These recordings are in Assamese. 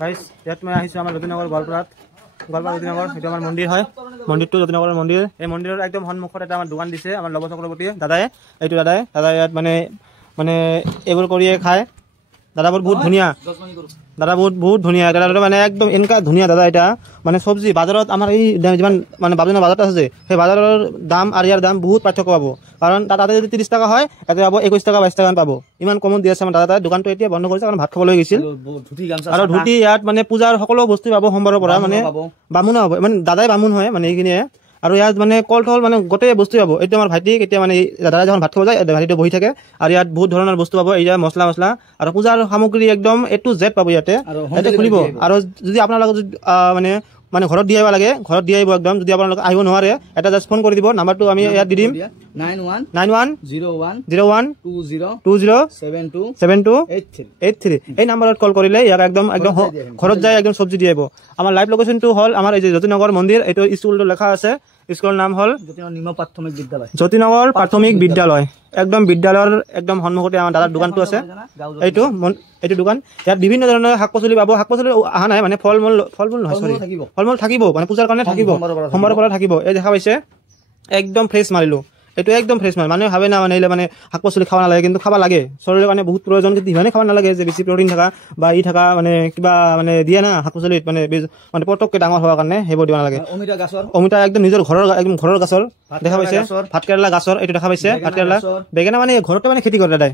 গাইছ ইয়াত মই আহিছোঁ আমাৰ জ্যোতিনগৰ গোৱালপাৰাত জ্যোতিনগৰ এইটো আমাৰ মন্দিৰ হয় মন্দিৰটো জ্যোতিনগৰৰ মন্দিৰ এই মন্দিৰৰ একদম সন্মুখত এটা আমাৰ দোকান দিছে আমাৰ লৱ চক্ৰৱৰ্তীয়ে দাদাই দাদাই ইয়াত মানে এইবোৰ কৰিয়ে খায় দাদাবোৰ বহুত ধুনীয়া দাদা বহুত ধুনীয়া দাদা মানে একদম এনেকুৱা ধুনীয়া দাদা এটা মানে চব্জি বাজাৰত আমাৰ এই যিমান মানে বাবুজনা বাজাৰত আছে সেই বাজাৰৰ দাম আৰু ইয়াৰ দাম বহুত পাৰ্থক্য পাব কাৰণ তাতে যদি 30 টকা হয় ইয়াতে পাব 21 টকা 22 টকা পাব ইমান কমত দি আছে আমাৰ দাদা দোকানটো এতিয়া বন্ধ কৰিছে কাৰণ ভাত খাবলৈ গৈছিল আৰু ধুতি ইয়াত মানে পূজাৰ সকলো বস্তু পাব সোমবাৰৰ পৰা মানে বামুণ হ'ব মানে দাদাই বামুণ হয় মানে এইখিনিয়ে আৰু ইয়াত মানে কল থল মানে গোটেই বস্তু পাব এইটো আমাৰ ভাইটিক এতিয়া মানে দাদা যখন ভাত খাব যায় ভাইটিটো বহি থাকে আৰু ইয়াত বহুত ধৰণৰ বস্তু পাব এইয়া মছলা আৰু পূজাৰ সামগ্ৰী একদম A to Z পাব ইয়াতে খুলিব আৰু যদি আপোনালোকে মানে ঘৰত দি আহিব লাগে ঘৰত দি আহিব একদম যদি আপোনালোকে আহিব নোৱাৰে এটা জাষ্ট ফোন কৰি দিব নাম্বাৰটো আমি ইয়াত দি দিম 910120727283 এই নাম্বাৰত কল কৰিলে ইয়াক একদম ঘৰত যায় একদম চব্জি দি আহিব আমাৰ লাইভ লোকেশ্যনটো হ'ল আমাৰ এই যে জ্যোতিনগৰ মন্দিৰ এইটো স্কুলটো লেখা আছে স্কুলৰ নাম হ'ল জ্যোতিনগৰ প্ৰাথমিক বিদ্যালয় একদম বিদ্যালয়ৰ একদম সন্মুখতে আমাৰ দাদাৰ দোকানটো আছে এইটো দোকান ইয়াত বিভিন্ন ধৰণৰ শাক পাচলি পাব শাক পাচলি অহা নাই মানে ফল মূল নহয় সৰি ফল মূল থাকিব মানে পূজাৰ কাৰণে থাকিব সোমবাৰৰ পৰা থাকিব এই দেখা পাইছে একদম ফ্ৰেছ মাৰিলো এইটো একদম ফ্ৰেছ মাল মানুহে ভাবে না মানে এইলে মানে শাক পাচলি খাব নালাগে কিন্তু খাব লাগে শৰীৰৰ কাৰণে বহুত প্ৰয়োজন কিন্তু ইমানে খাব নালাগে যে বেছি প্ৰটিন থকা বা থকা মানে কিবা মানে দিয়ে না শাক পাচলিত মানে পটককে ডাঙৰ হোৱাৰ কাৰণে সেইবোৰ দিব নালাগে অমিতা একদম নিজৰ ঘৰৰ গাছৰ দেখা পাইছে ভাত কেৰেলা গাছৰ এইটো দেখা পাইছে ভাত কেৰেলা বেঙেনা মানে ঘৰতে মানে খেতি কৰে দাদাই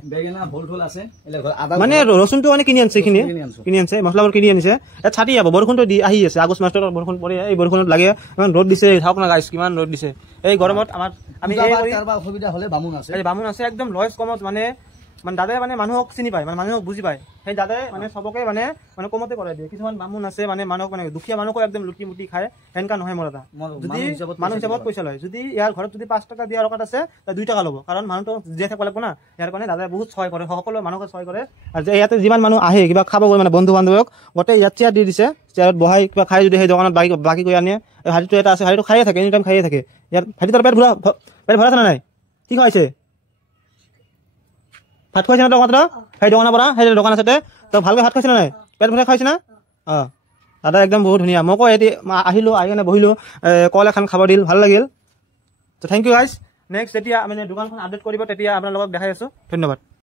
মানে ৰচুনটো মানে কিনি আনিছে মছলাবোৰ কিনি আনিছে ইয়াত ছাতি যাব বৰষুণটো দি আহি আছে আগষ্ট মাহৰ বৰষুণ পৰি এই বৰষুণত লাগে ইমান ৰ'দ দিছে চাওক না গাইছ কিমান ৰ'দ দিছে এই গৰমত আমি বামুণ আছে একদম লয়েষ্ট কমত মানে দাদাই মানে মানুহক চিনি পায় মানে মানুহক বুজি পায় সেই দাদাই মানে চবকে মানে কমতে কৰাই দিয়ে কিছুমান বামুণ আছে মানে মানুহক মানে দুখীয়া মানুহকো একদম লুটি মুটি খায় সেনেকা নহয় মোৰ দাদা যদি মানুহ হিচাপত পইচা লয় যদি ইয়াৰ ঘৰত যদি 5 টকা দিয়াৰ অকাত আছে 2 টকা ল'ব কাৰণ মানুহটো জীয়াই থাকিব লাগিব না ইয়াৰ কাৰণে দাদাই বহুত সহায় কৰে সকলো মানুহক সহায় কৰে আৰু ইয়াতে যিমান মানুহ আহে কিবা খাব গৈ মানে বন্ধু বান্ধৱক গোটেই ইয়াত চেয়াৰ দি দিছে চেয়াৰত বহাই কিবা খাই যদি সেই দোকানত বাকি কৰি আনে হাঁড়িটো এটা আছে হাঁড়িটো খাইয়ে থাকে এনি টাইম খাইয়ে থাকে ইয়াত ভাইটি তাৰ পেট ভৰা আছে নাই কি খুৱাইছে ভাত খুৱাইছে না তই মাত্ৰ সেই দোকানৰ পৰা সেই দোকান আছে তই ভালকৈ ভাত খাইছে নাই পেট ভৰাই খাইছে না দাদা একদম বহুত ধুনীয়া মোকো আহিলোঁ আহি কিনে বহিলোঁ কল এখন খাব দিল ভাল লাগিল তো থেংক ইউ গাইজ নেক্সট যেতিয়া মানে দোকানখন আপডেট কৰিব তেতিয়া আপোনালোকক দেখাই আছোঁ ধন্যবাদ।